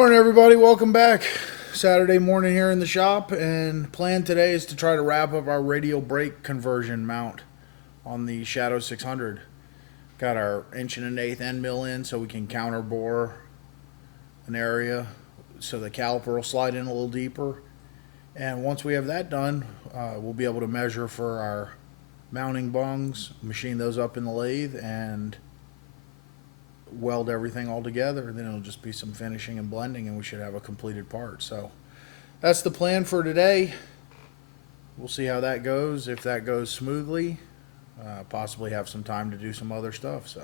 Morning everybody, welcome back. Saturday morning here in the shop, and plan today is to try to wrap up our radial brake conversion mount on the Shadow 600. Got our 1 1/8" end mill in so we can counter bore an area so the caliper will slide in a little deeper. And once we have that done, we'll be able to measure for our mounting bungs, machine those up in the lathe, and weld everything all together, and then it'll just be some finishing and blending and we should have a completed part. So that's the plan for today. We'll see how that goes. If that goes smoothly, possibly have some time to do some other stuff. So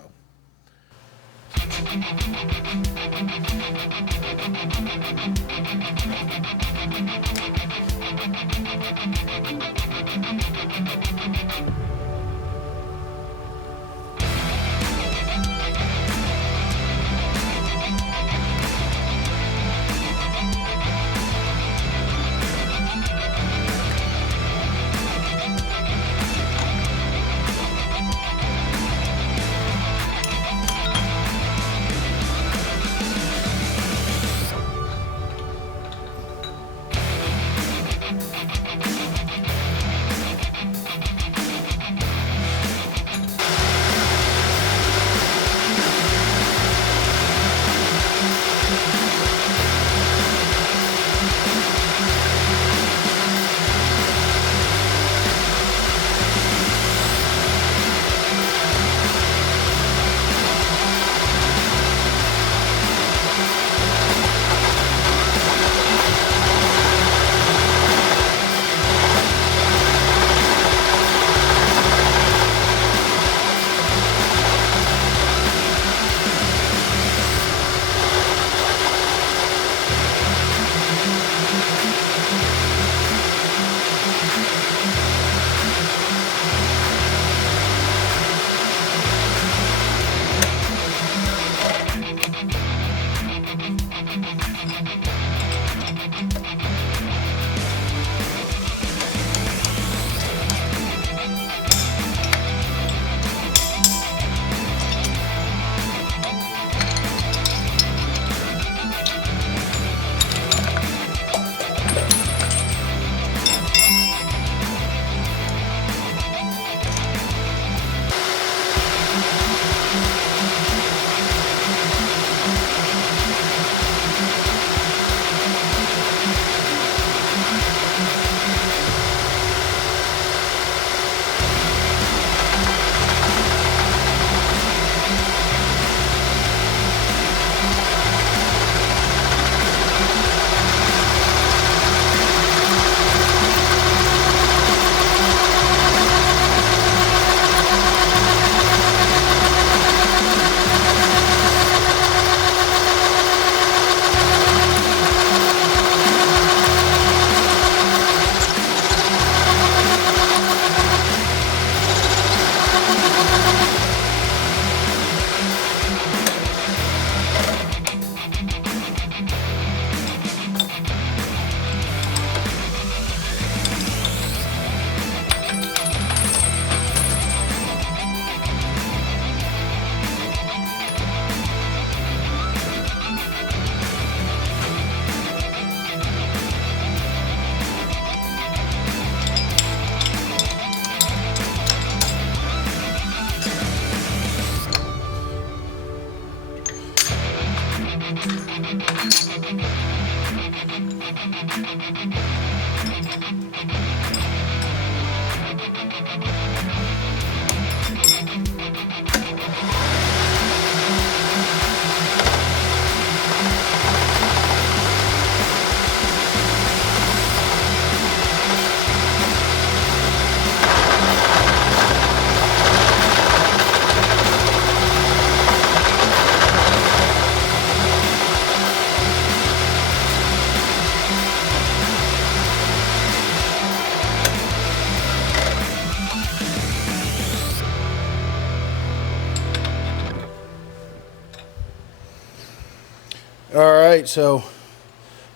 alright, so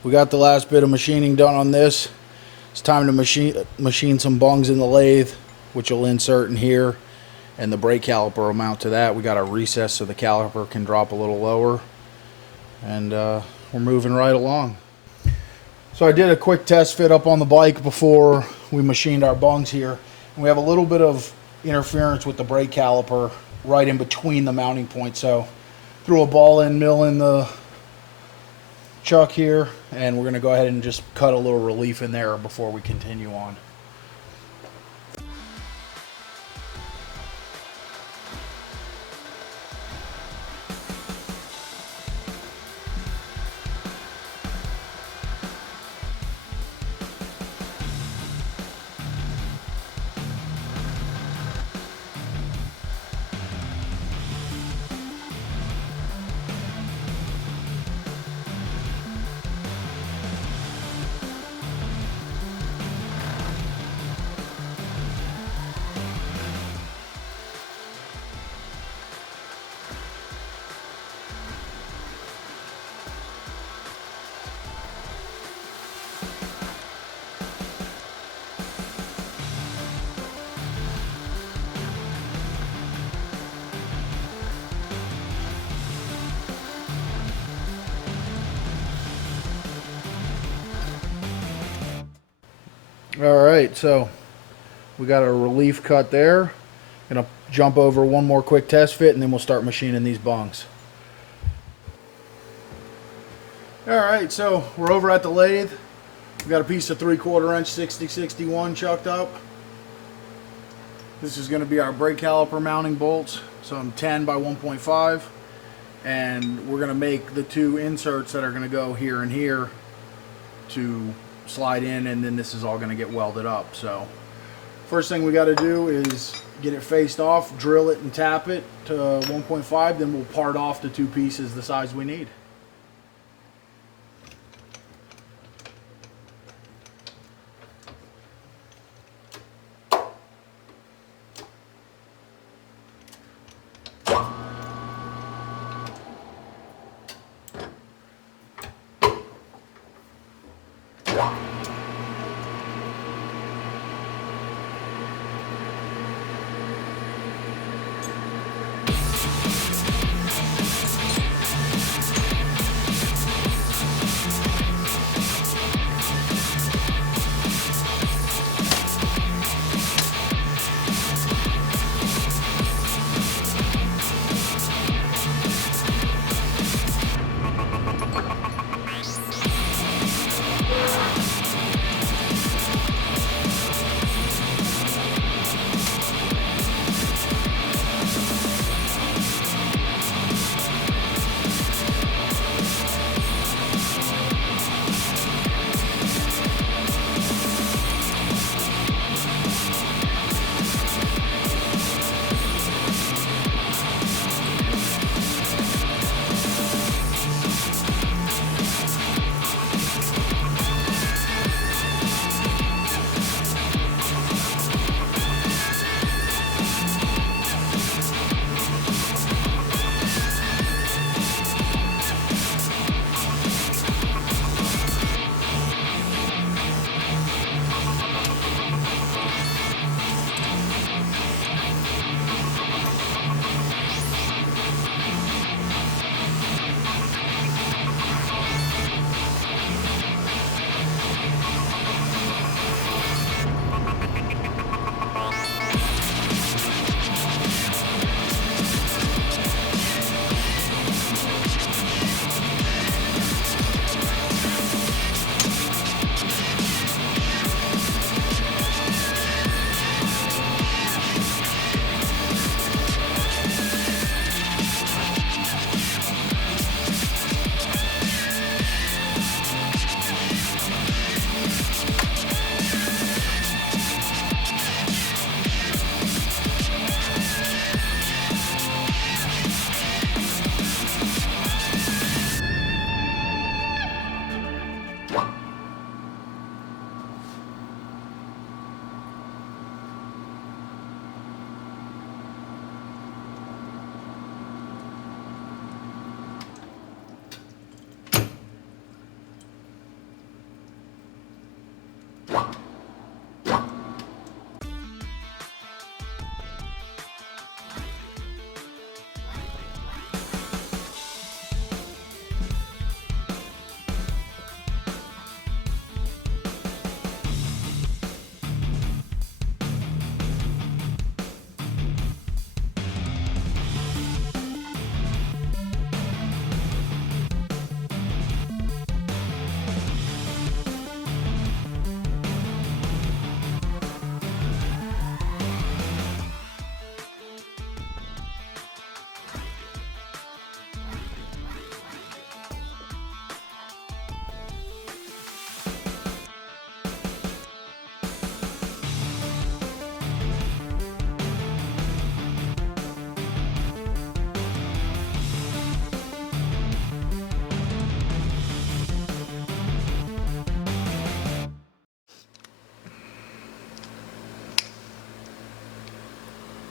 we got the last bit of machining done on this. It's time to machine some bungs in the lathe, which will insert in here, and the brake caliper will mount to that. We got a recess so the caliper can drop a little lower. and we're moving right along. So I did a quick test fit up on the bike before we machined our bungs here, and we have a little bit of interference with the brake caliper right in between the mounting points. So threw a ball end mill in the chuck here, and we're going to go ahead and just cut a little relief in there before we continue on. All right, so we got a relief cut there. Gonna jump over one more quick test fit, and then we'll start machining these bungs. All right, so we're over at the lathe. We got a piece of 3/4 inch 6061 chucked up. This is going to be our brake caliper mounting bolts, some 10 by 1.5, and we're going to make the two inserts that are going to go here and here to slide in, and then this is all going to get welded up. So first thing we got to do is get it faced off, drill it and tap it to 1.5, then we'll part off the two pieces the size we need.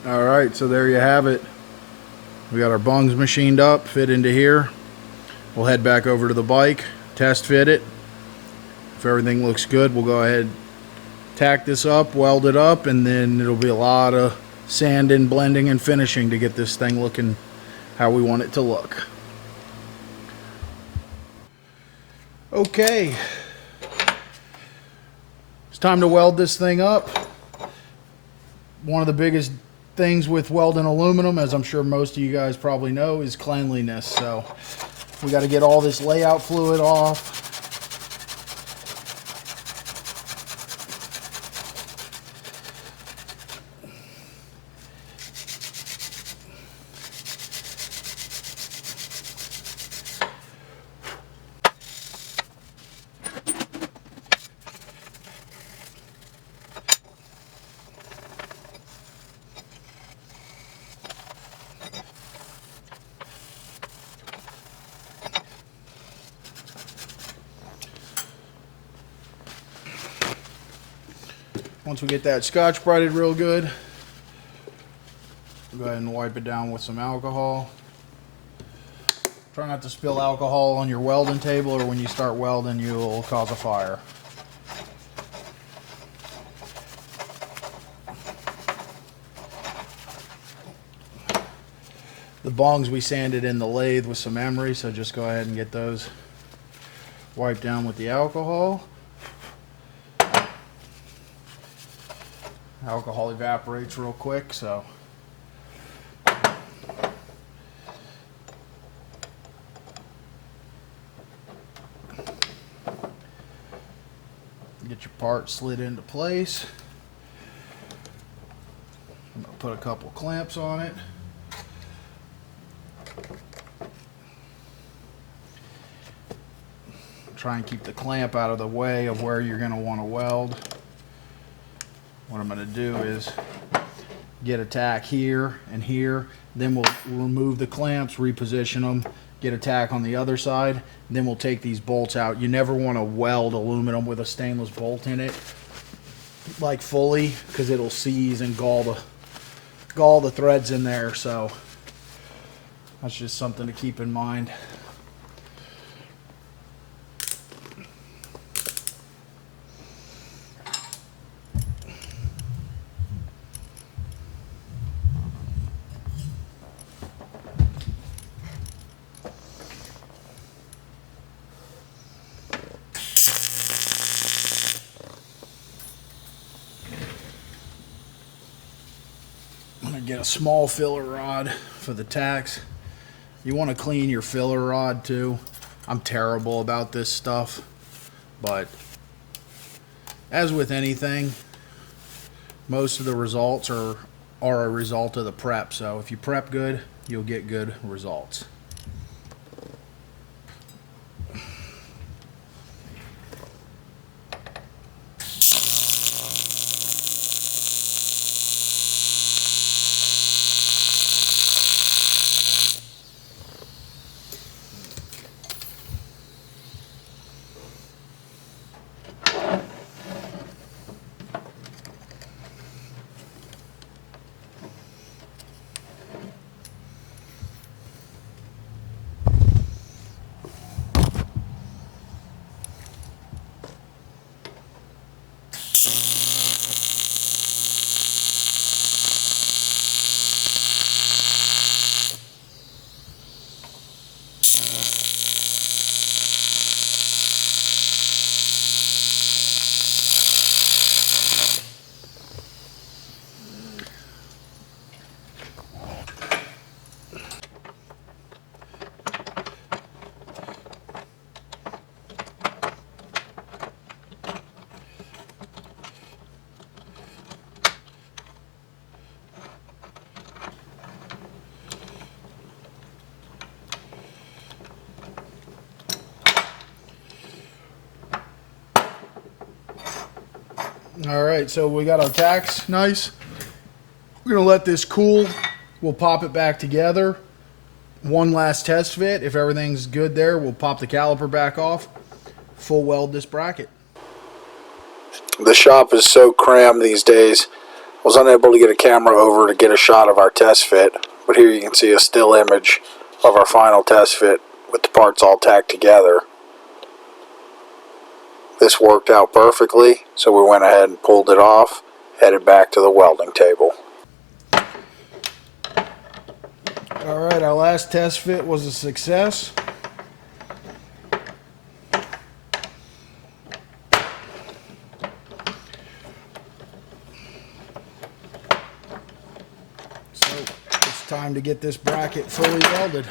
All right, so there you have it. We got our bungs machined up, fit into here. We'll head back over to the bike, test fit it. If everything looks good, we'll go ahead, tack this up, weld it up, and then it'll be a lot of sanding, blending, and finishing to get this thing looking how we want it to look. Okay, it's time to weld this thing up. One of the biggest things with welding aluminum, as I'm sure most of you guys probably know, is cleanliness. So we got to get all this layout fluid off. Once we get that Scotch-Brited real good, go ahead and wipe it down with some alcohol. Try not to spill alcohol on your welding table, or when you start welding, you'll cause a fire. The bungs we sanded in the lathe with some emery, so just go ahead and get those wiped down with the alcohol. Alcohol evaporates real quick, so get your part slid into place. I'm going to put a couple clamps on it. Try and keep the clamp out of the way of where you're going to want to weld. What I'm going to do is get a tack here and here, then we'll remove the clamps, reposition them, get a tack on the other side, then we'll take these bolts out. You never want to weld aluminum with a stainless bolt in it, like fully, because it'll seize and gall the threads in there. So that's just something to keep in mind. Get a small filler rod for the tacks. You want to clean your filler rod too. I'm terrible about this stuff, but as with anything, most of the results are a result of the prep. So if you prep good, you'll get good results. All right, so we got our tacks nice. We're gonna let this cool. We'll pop it back together. One last test fit. If everything's good there, we'll pop the caliper back off. Full weld this bracket. The shop is so crammed these days. Was unable to get a camera over to get a shot of our test fit, but here you can see a still image of our final test fit with the parts all tacked together. This worked out perfectly, so we went ahead and pulled it off, headed back to the welding table. Alright, our last test fit was a success. So, it's time to get this bracket fully welded.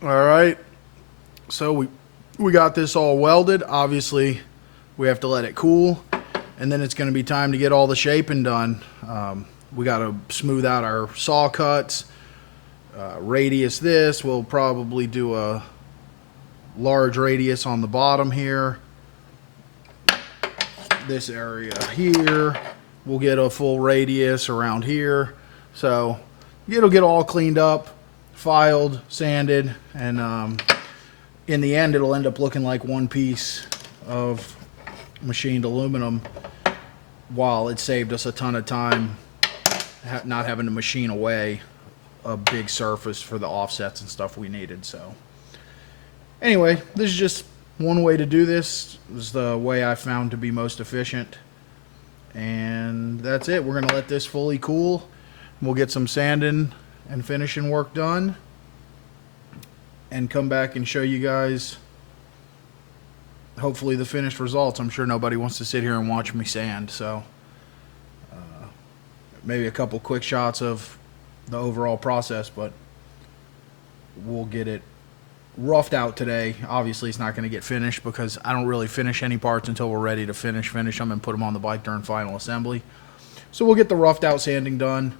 Alright, so we got this all welded. Obviously, we have to let it cool, and then it's going to be time to get all the shaping done. We got to smooth out our saw cuts, radius this. We'll probably do a large radius on the bottom here. This area here, we'll get a full radius around here. So it'll get all cleaned up, filed, sanded, and in the end it'll end up looking like one piece of machined aluminum, while it saved us a ton of time not having to machine away a big surface for the offsets and stuff we needed. So anyway, this is just one way to do this. This is the way I found to be most efficient, and that's it. We're going to let this fully cool. We'll get some sanding and finishing work done and come back and show you guys hopefully the finished results. I'm sure nobody wants to sit here and watch me sand, so maybe a couple quick shots of the overall process, but we'll get it roughed out today. Obviously it's not going to get finished because I don't really finish any parts until we're ready to finish them and put them on the bike during final assembly. So we'll get the roughed out sanding done,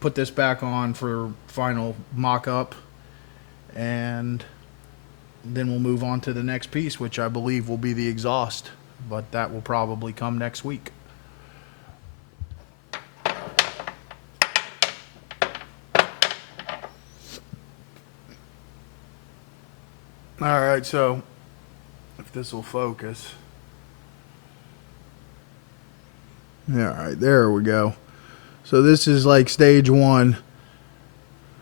put this back on for final mock-up, and then we'll move on to the next piece, which I believe will be the exhaust, but that will probably come next week. Alright, so if this will focus, Yeah, all right, there we go. So this is like stage one.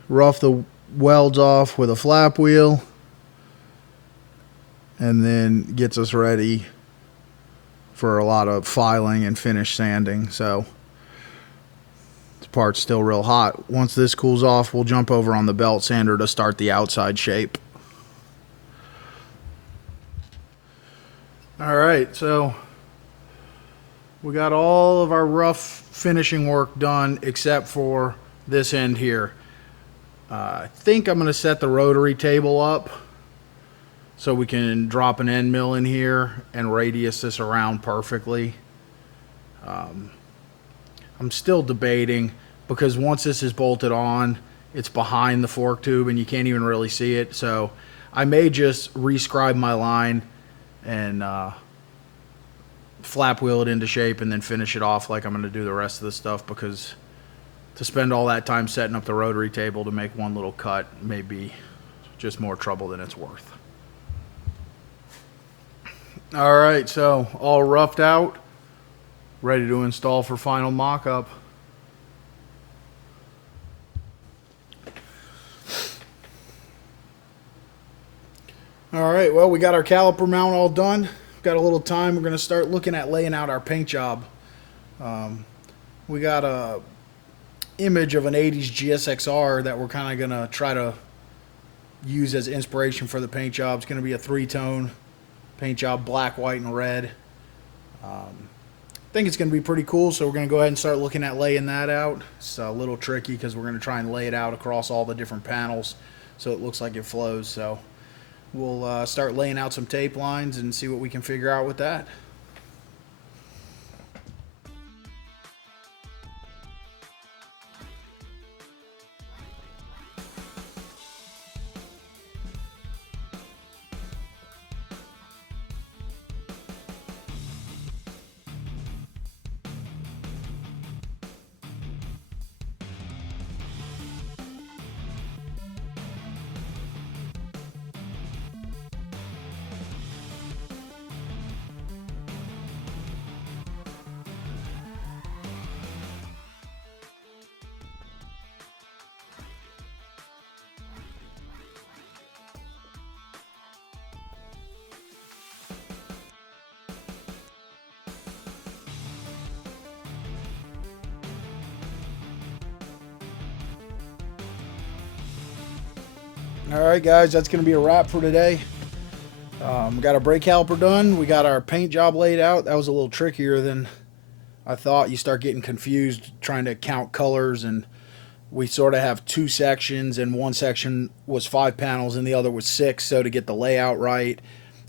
Rough the welds off with a flap wheel, and then gets us ready for a lot of filing and finish sanding. So this part's still real hot. Once this cools off, we'll jump over on the belt sander to start the outside shape. All right, so we got all of our rough finishing work done except for this end here. I think I'm going to set the rotary table up so we can drop an end mill in here and radius this around perfectly. I'm still debating because once this is bolted on, it's behind the fork tube and you can't even really see it. So I may just rescribe my line and flap wheel it into shape and then finish it off like I'm going to do the rest of the stuff, because to spend all that time setting up the rotary table to make one little cut may be just more trouble than it's worth. All right, so all roughed out, ready to install for final mock-up. All right, well, we got our caliper mount all done. Got a little time. We're going to start looking at laying out our paint job. We got a image of an 80s GSXR that we're kind of going to try to use as inspiration for the paint job. It's going to be a three-tone paint job, black, white, and red. I think it's going to be pretty cool, so we're going to go ahead and start looking at laying that out. It's a little tricky because we're going to try and lay it out across all the different panels so it looks like it flows. So we'll start laying out some tape lines and see what we can figure out with that. Alright guys, that's going to be a wrap for today. Got our brake caliper done. We got our paint job laid out. That was a little trickier than I thought. You start getting confused trying to count colors, and we sort of have two sections, and one section was 5 panels and the other was 6. So to get the layout right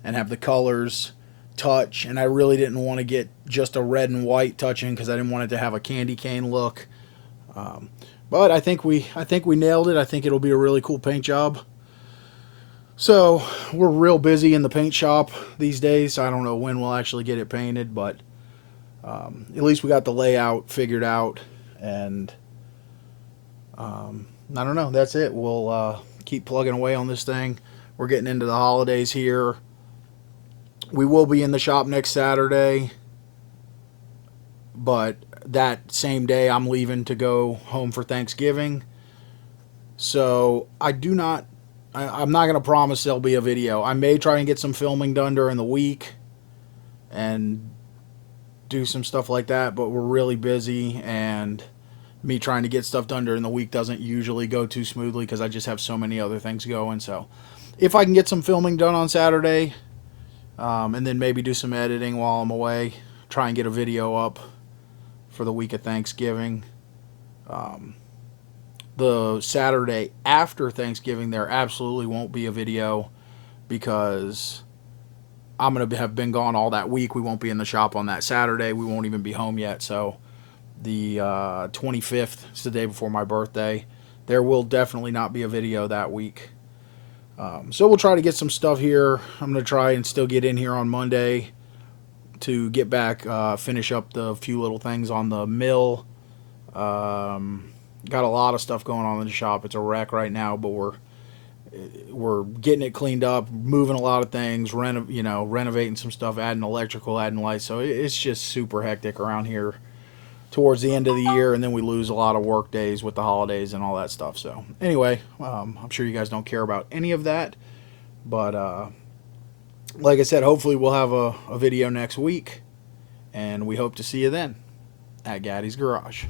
and have the colors touch, and I really didn't want to get just a red and white touching because I didn't want it to have a candy cane look. But I think we nailed it. I think it'll be a really cool paint job. So we're real busy in the paint shop these days. So I don't know when we'll actually get it painted, but at least we got the layout figured out. And I don't know. That's it. We'll keep plugging away on this thing. We're getting into the holidays here. We will be in the shop next Saturday, but that same day I'm leaving to go home for Thanksgiving. So I'm not going to promise there'll be a video. I may try and get some filming done during the week and do some stuff like that, but we're really busy, and me trying to get stuff done during the week doesn't usually go too smoothly because I just have so many other things going. So if I can get some filming done on Saturday, and then maybe do some editing while I'm away, try and get a video up for the week of Thanksgiving. The Saturday after Thanksgiving, there absolutely won't be a video because I'm going to have been gone all that week. We won't be in the shop on that Saturday. We won't even be home yet. So the 25th is the day before my birthday. There will definitely not be a video that week. So we'll try to get some stuff here. I'm going to try and still get in here on Monday to get back, finish up the few little things on the mill. Got a lot of stuff going on in the shop. It's a wreck right now, but we're getting it cleaned up, moving a lot of things, renovating some stuff, adding electrical, adding lights. So it's just super hectic around here towards the end of the year, and then we lose a lot of work days with the holidays and all that stuff. So anyway, I'm sure you guys don't care about any of that, but like I said, hopefully we'll have a video next week, and we hope to see you then at Gatti's Garage.